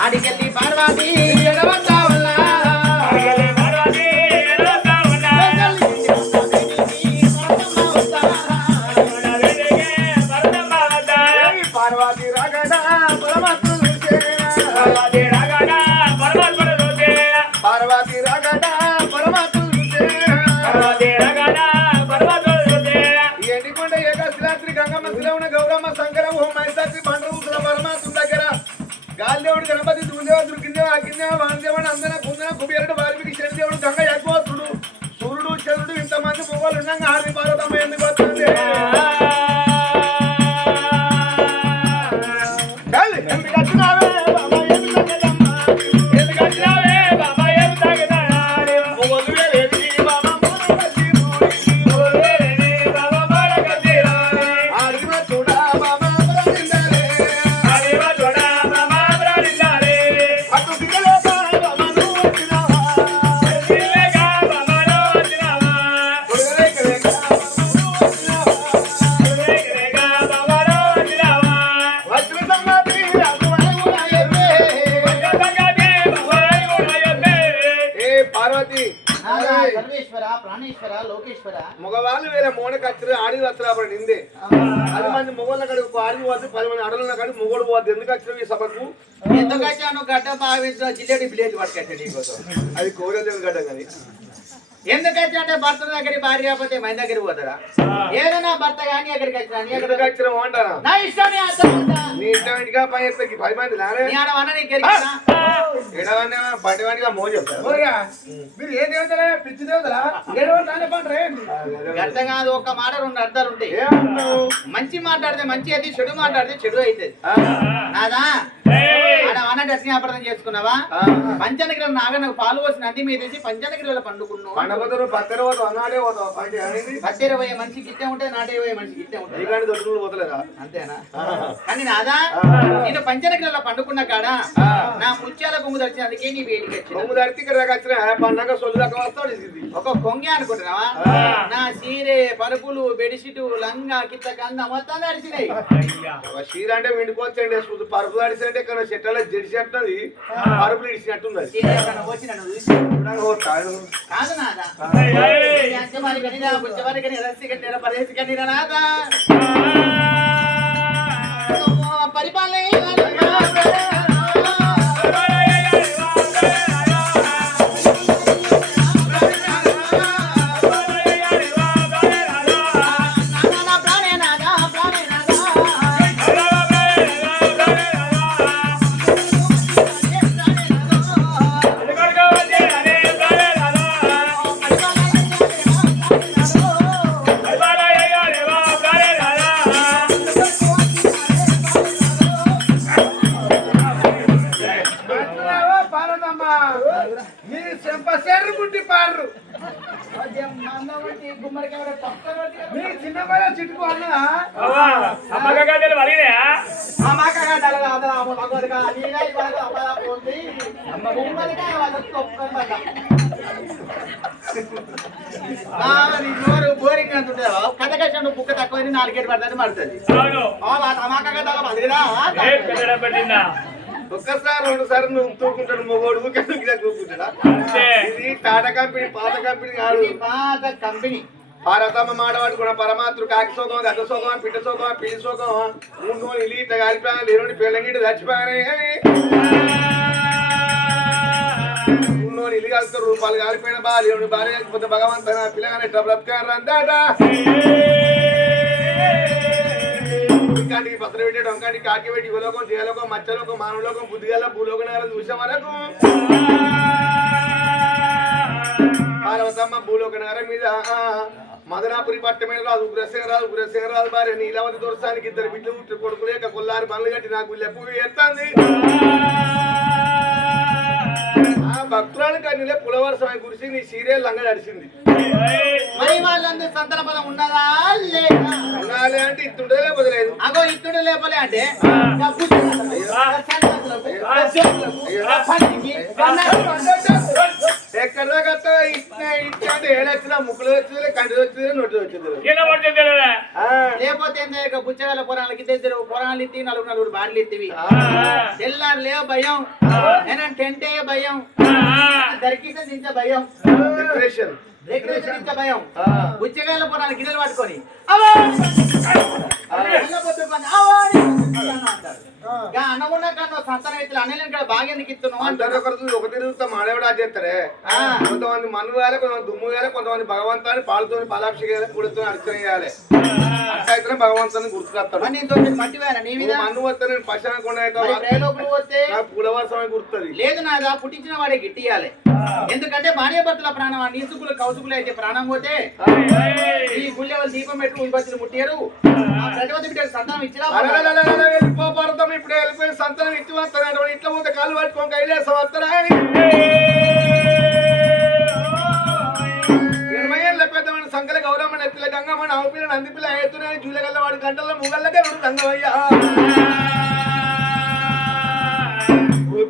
ఆడికెళ్ళి పార్వతి ఎడవతా ఉన్నా పార్వతి రగడ गणपती तुझ्या दुर्गिन्या वाकिन्या मानल्या జిల్లెడి విలేజ్ పట్టుకొచ్చాడు నీకోసం అది కోరలేదు గడ్డ కానీ. ఎందుకు వచ్చాడంటే భర్త దగ్గర భార్య కాకపోతే మన దగ్గర పోతారా? ఏదైనా భర్త కానీ ఎక్కడికి వచ్చినా ఎక్కడికి వచ్చిన అంటారా నా ఇష్టం నీ అర్థం ఉందా? నీ ఇంటి ఇంటిగా పని చేస్తే పది మంది నానే నీ ఆడవన్న నీకు ఎరిగినా? ఎడవన్నా బట్టి వాడిగా మో చెప్తారు? మీరు ఏ దేవతలే పిచ్చి దేవతలా ఏడవ పంటరా ఏంటి అర్థం కాదు ఒక్క మాట రెండు అర్థాలు ఉంటాయి. మంచి మాట్లాడితే మంచి అయితే చెడు మాట్లాడితే చెడు అవుతుంది. ఆ, అన్న దర్శనం అర్థం చేసుకున్నావా? ఆ. పంచనగిరి నాగనకు పాలు పోసిన నది మీద వేసి పంచనగిరిలో పండుకున్నావు. పండపోతారు పత్తర పోతావు అన్నాడే పోతావు పండి అనేది పత్తేర పోయే మనిషి గిట్టే ఉంటే నాటే పోయే మనిషి గిట్టే ఉంటుంది దొరుకులు పోతలేదా? అంతేనా? కానీ నాదా నేను పంచనగిరిలో పండుకున్న కాడ? నా ముత్యాల గుమ్ము దర్శనానికి నీ వేడికి దాకా వచ్చిన పండగ సొల్లు దాకా వస్తాడు ఇది? ఒక కొంగి అనుకుంటున్నావా? నా సీరే పరుపులు బెడ్షీట్ లంగా కిత్త కంద మొత్తం తడిసినాయి. చీర అంటే వెండిపోవచ్చండి. సుద్దు పరుపు తడిసినట్టే ఇక్కడ చెట్ల జడిసినట్టున్నది పరుపులు ఇడిచినట్టున్నది వచ్చి నన్ను చూసి. కాదు నాదా! అంచమారి కనిరా బుచ్చమారి కని రస్సి కనిరా పరేసి కనిరా నాదా? బోరింగ్ అంటుంటావా కథ కట్టిన బుక్క తక్కువ నాలుగేడు పడుతుంది పడుతుంది తమాకా బదిలిరా ఒక్కసారి రెండు సార్లు నువ్వు తూకుంటాడు మొగోడు ఇది టాటా కంపెనీ పాత కంపెనీ కాదు పాత కంపెనీ భారతమ్మ మాడవాడు కూడా పరమాత్రుడు కాకి సోకం గత సోకం పిట్ట సోకం పిల్లి సోకం మూడు ఇల్లు ఇట్లా కాలిపోయాను లేని పిల్లగిట్టు చచ్చిపోయాను ఇల్లు కాలుతారు రూపాయలు కాలిపోయిన బా లేని భార్య లేకపోతే భగవంత పిల్లగానే ఎట్లా బ్రతకారు అందాట. పత్ర పెట్టాడు ఇంకాటికి కాకి పెట్టి యువలోకం జయలోకం మచ్చలోకం మానవలోకం బుద్ధిగల భూలోకం చూసే వరకు. పార్వతమ్మ భూలోక నగరం మీద మదనాపురి పట్టమైన రాజు ఉగ్రసేన రాజు ఉగ్రసేన భార్య నీలవతి దొరసానికి ఇద్దరు బిడ్డలు కొడుకులేక కొల్లారి పనులు కట్టి నాకు లెప్పు ఎత్తాంది. ఆ భక్తురానికి అన్నిలే పులవరసమై కురిసి నీ సీరియల్ లంగ నడిచింది మరి వాళ్ళందరూ పదం ఉన్నదా? లేదా? ఉండాలి అంటే ఇస్తుంటే బదలేదు అగో ఇట్టుడు లేపలే అంటే డబ్బు సంతలకు, కన్నాలకు. ఎక్కడ కట్ట ఇచ్చాడు ఏడొచ్చిన ముక్కులు వచ్చింది కంటి వచ్చింది నోటి వచ్చింది లేకపోతే బుచ్చగల పొరాలకి ఇద్దరు పొరాలు ఇత్తి నలుగురు నలుగురు బార్లు ఇత్తివి తెల్లారు లేవు భయం నేను టెంట్ భయం. దరికిస్తే దించే భయం డిప్రెషన్ డెకరేషన్ దించే భయం ఆ. బుచ్చగాయల పొరాలు గిన్నెలు పట్టుకొని అవా! కన్నా సంతానం అయితే అన్నలేని ఇక్కడ బాగా ఎందుకు ఇస్తున్నావు అందరూ ఒకరు మాడేవాడు అది చేస్తారే. కొంతమంది మన్ను వేయాలి కొంతమంది దుమ్ము వేయాలి కొంతమంది భగవంతాన్ని పాలతో చేయాలి గుడితో అర్చన చేయాలి. అట్లయితేనే భగవంతుని గుర్తుకొస్తాడు. మన్ను వస్తే పోతే? పూలవాసమే గుర్తుంది. లేదు నాదా పుట్టించిన వాడే గిట్టియాలి. ఎందుకంటే భార్య భర్తల ప్రాణం నీసుకులు కౌసుకులు అయితే ప్రాణం పోతే ఈ గుళ్ళె వాళ్ళు దీపం పెట్టి ఉల్బత్తులు ముట్టారు ప్రతిపతి బిడ్డకు సంతానం ఇచ్చినా ఇప్పుడు వెళ్ళిపోయి సంతానం ఇచ్చి వస్తాను. ఇట్లా పోతే కాళ్ళు పట్టుకొని కైలాసం వస్తారా? నెత్తిల నందిపిల్ల ఎత్తున జూలగల్ల వాడి గంటల్లో ముగల్లకే రెండు గంగవయ్యా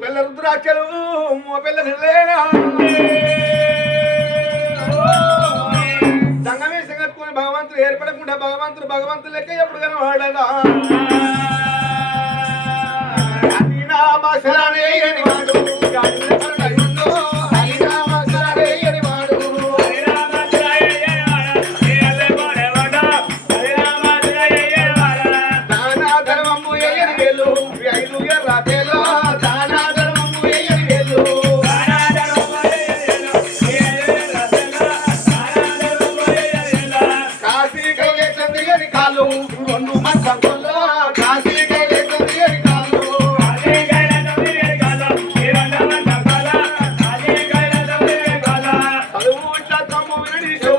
పిల్ల రుద్రాక్షలు మో పిల్ల నిర్లేనా దంగమేసి కట్టుకుని భగవంతుడు ఏర్పడకుండా భగవంతుడు భగవంతుడు లెక్క ఎప్పుడు కనబడదా హరినామ Thank you.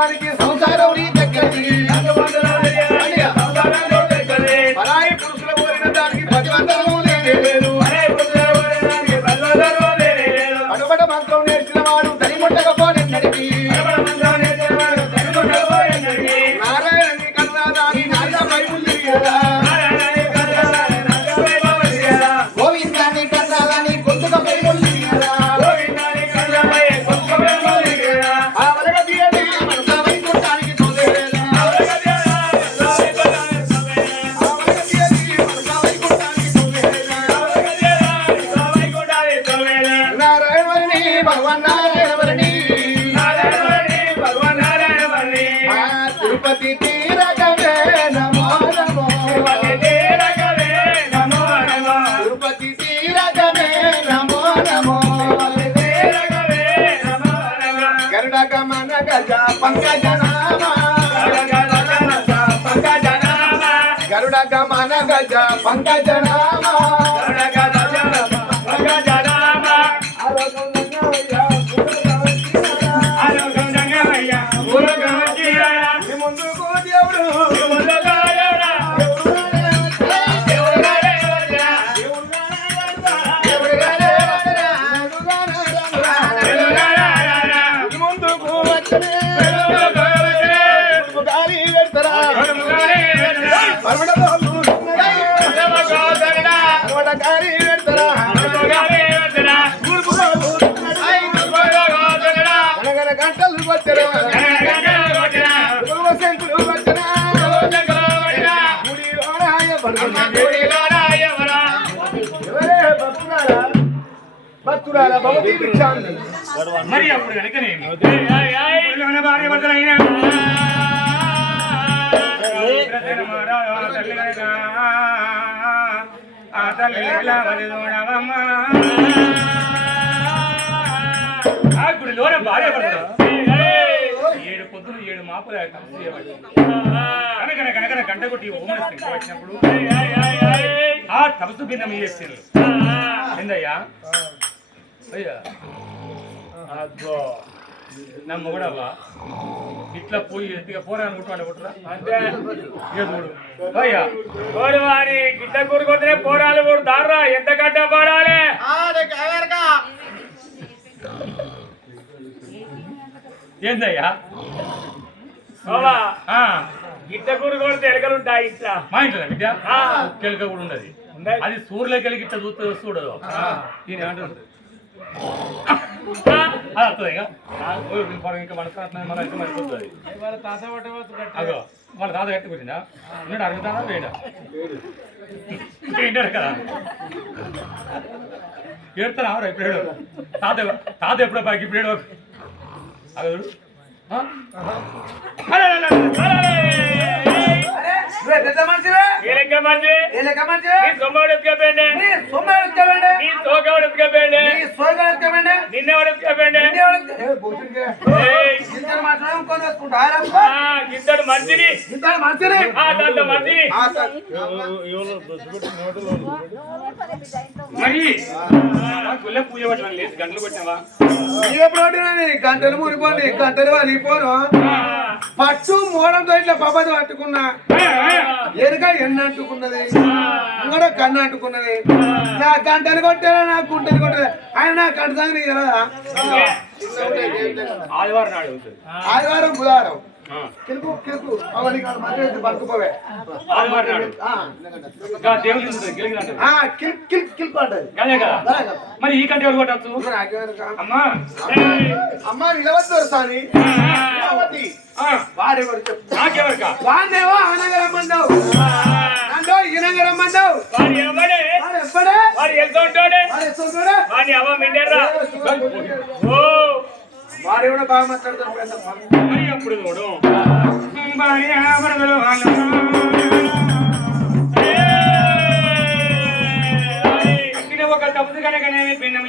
gotta get గరుడ గమన గజ పంకజ నామ నీ భవతి భిక్షాంది మరి అప్పుడు కనుకనేమి ఇప్పుడు భార్య ఆ తల్లి మరి చూడవమ్మా ఆ భార్య భర్తలు ఏడు పొద్దులు ఏడు మాపులు కనకన కనకన గంట కొట్టి ఓమనిస్తుంది వచ్చినప్పుడు ఆ తపస్సు భిన్నం చేసింది ఏందయ్యా అయ్యా. అబ్బో. నా మొగడవ్వా? ఇట్లా పోయి ఎత్తిగా పోరా అనుకుంటాను అనుకుంటున్నా అంటే ఇక చూడు. అయ్యా. కోడి వారి గిట్ట కూరుకుంటే పోరాలు కూడా దారా ఎంత గడ్డ పడాలి ఏందయ్యా? బాబా ఆ, గిట్ట కూరు కొడితే ఎలకలు ఉంటాయి ఇట్లా. మా ఇంట్లో బిడ్డ? ఆ. కెలక కూడా ఉన్నది ఉన్నది. అది సూర్యులోకి వెళ్ళి ఇట్లా చూస్తే చూడదు ఈయన మన అయితే మరిపోతుంది అగో మన తాత కట్టి కూర్చుందా ఉన్నాడు అడుగుతానా వేడా ఏంటాడు కదా ఏడుతాను ఆవరా ఇప్పుడు ఏడు తాత తాత ఎప్పుడో బాకి ఇప్పుడు ఏడు నువ్వు ఎట్ట మనిషివే? ఏ లెక్క మంచి ఏ లెక్క మనిషివే? నీ సొమ్మడు ఎత్తుకపోయిండే నీ సొమ్మాడు ఎత్తుకోమండి. నీ తోకవాడు ఎత్తుకపోయిండే నీ సోగాడు ఎత్తుకోమండి. నిన్నవాడు ఎత్తుకపోయిండే ఇంటి వాడు ఎత్తు- ఏ, బొచ్చుడికే. ఏయ్, ఇద్దరు మాత్రం కొని వేసుకుంటా. ఆ. మరి పూజ పట్టడం లేదు గంటలు కొట్టినావా గంటలు మురిపోండి గంటలు వరిపోను పట్టు మూడంతో ఇట్లా పబ్బది పట్టుకున్నా. ఎరుక ఎన్న అంటుకున్నది ఇంకడ కన్ను అంటుకున్నది. నా గంటలు కొట్టారా నా గుంటలు కొట్టారా ఆయన నా గంట సంగతి తెలియదా ఆదివారం బుధవారం. కిలుపు కిలుపు అవన్నీ కాదు మంచిగా పట్టుకోవే ఆదివారం నాడు ఆ, ఇంకా దేవుని ఉంటుంది గెలిగినట్టు ఆ, కిల్ కిల్ కిలుపు అంటది కదా కదా. మరి ఈ కంటే ఎవరు కొట్టచ్చు? అమ్మా అమ్మ నిలవద్దు సాని నిలవద్ది. ఆ, వాడే వాడు చెప్పు నాకెవరికా వాడినేమో ఆనగ రమ్మందావు నన్ను ఈనగ రమ్మందావు వాడి ఎవడే వాడు ఎప్పుడే వాడు ఎంత ఉంటాడే వాడు ఎత్తుంటాడా? వాడి అవ్వ మిండేరా ఓ వాడు కూడా బాగా మాట్లాడతాడు పెద్దమ్మ. మరి అప్పుడు చూడు భార్య భర్తలు వాళ్ళు. ఇక్కడ భిన్నం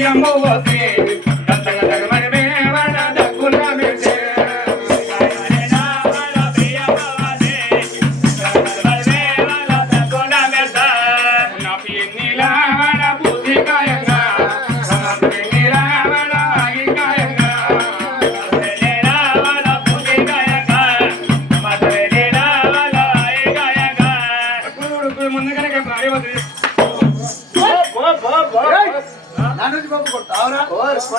వడ బియ్యము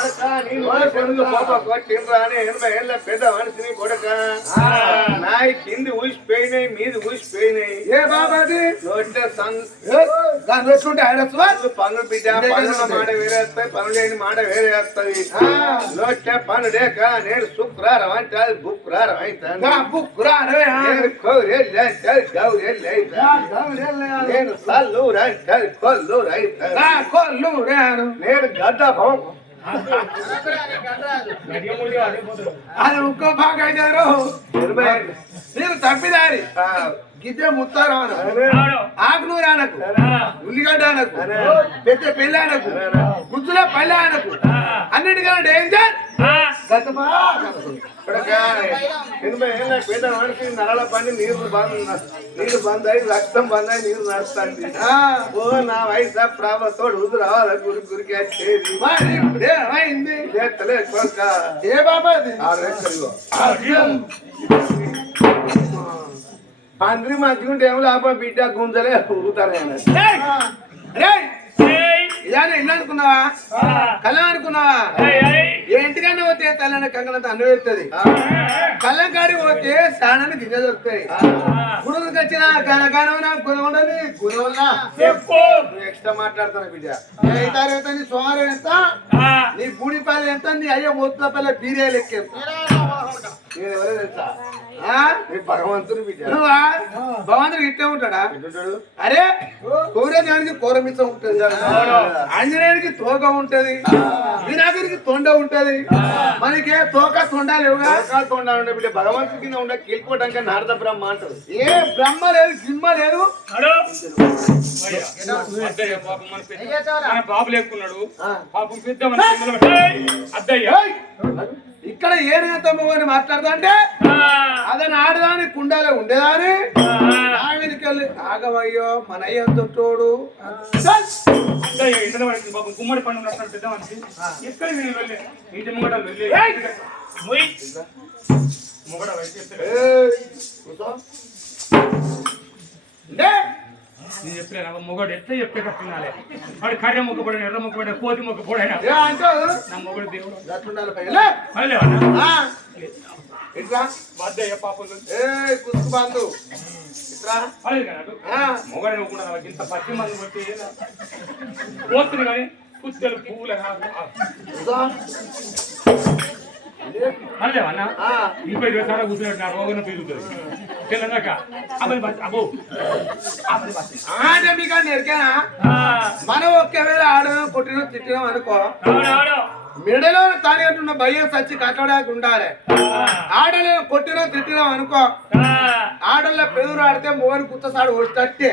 పాప కొట్టిండ్రా ఎనభై ఏళ్ళ పెద్ద మనిషిని కొడక. నాయి కింది ఊసిపోయినాయి మీది ఊసిపోయినాయి ఏ బాబాది నోట్ల సంగ్ వచ్చుంటే ఆయన పనులు బిడ్డ పనుల మాట వేరే పనులు లేని మాట వేరే నోట్ల పనులేక నేను శుక్రారం అంటే అది బుక్రారం అవుతాను నేను కౌరేళ్ళు అంటే అది అవుతాను నేను సల్లూరు అంటే కొల్లూరు అవుతాను నేను అది ఇంకో బాగా అయినారు మీరు తప్పిదారి. గిద్దె ముత్తారాను ఆకునూరు అనకు ఉల్లిగడ్డ అనకు పెద్ద పెళ్ళి అనకు గుజ్జుల పల్లె అనకు అన్నిటికన్నా డేంజర్ గతమా ఎనభై ఏళ్ళ పేద మనిషి నరాల పని నీరు బంద్ నీరు బంద్ అయి రక్తం బంద్ అయి నీరు నడుస్తుంది. ఓ నా వయసు ప్రాభతోడు ఉదు రావాలి? గురి గురికి వచ్చేది. ఏమైంది? ఏ బాబా పందిరి మంచిగా ఉంటే ఏమో లాభం? బిడ్డ గుంజలే ఊగుతారు ఇలానే ఇల్లు అనుకున్నావా? ఆ, కళ్ళం అనుకున్నావా? ఏయ్, ఏయ్, ఏ ఇంటికన్నా పోతే తల్లని కంగనంత అన్నం కళ్ళం కాడి పోతే స్నానాన్ని గింజ దొరుకుతాయి. గుడుకు వచ్చిన గుణముండని గుణవల్ల చెప్పు. ఎక్స్ట్రా మాట్లాడతాను బిడ్డ. తారీఖు ఎంత నీ సోమవారం ఎంత ఆ, నీ బూడిపాలు ఎంత నీ అయ్యో మూతుల పల్లె బీరే లెక్క ఎవరో తెలుసా? భగవంతుని భగవంతుడు ఇట్టే ఉంటాడా? అరే కౌరవ్యానికి కోరమిచ్చ ఉంటది ఆంజనేయునికి తోక ఉంటది. వినాయకుడికి తొండ ఉంటది. మనకి తోక తొండ లేవుగా? ఉండాలంటే బిడ్డ. భగవంతుడి కింద ఉండే కీల్కోవడానికి నారద బ్రహ్మ అంటారు. ఏ బ్రహ్మ లేదు సింహ లేదు. బాబు లేకున్నాడు. పాపం పెద్ద అద్దయ్య! ఏయ్! ఇక్కడ ఏ నేతమ్మ అని మాట్లాడదా అంటే? అదని ఆడదాని కుండాలే ఉండేదాని. ఆ, ఆవినికెళ్ళి ఆగవయ్యో మన వరకు పాపం గుమ్మడి పండు పెద్ద మనిషి. ఎక్కడ నేను వెళ్ళే? ఇంటి ముంగట వెళ్ళి. నేను చెప్పలేను మొగడు ఎట్లా చెప్పే కట్టినాలే వాడు కర్రె మొక్క పడిన ఎర్ర మొక్క పడిన కోతి మొక్క పడిన నా మొగడు దేవుడు. అద్దయ్య పాపం కుసుకు బాంధు. మొగడు నువ్వు ఇంత పచ్చి మంది బట్టి పోతుంది కానీ కుత్తెలు పువ్వులు పర్లేవన్నా ఆ, ఇంకో ఇరవై సార్లు కూర్చున్నట్టు నా రోగం పెరుగుతుంది తెలంగాక అబ్బాయి బస్ అబ్బో. అబ్బాయి బస్ ఆ అంటే మీకు అని ఎరికేనా ఆ, మనం ఒక్కవేళ ఆడడం కొట్టిన తిట్టినాం అనుకో. మెడలో తానేటున్న భయం సచ్చి కట్టడానికి ఉండాలి. ఆడలో కొట్టినా తిట్టినాం అనుకో. ఆడల్లో పెదురు ఆడితే మోగని కుత్తసాడు వచ్చి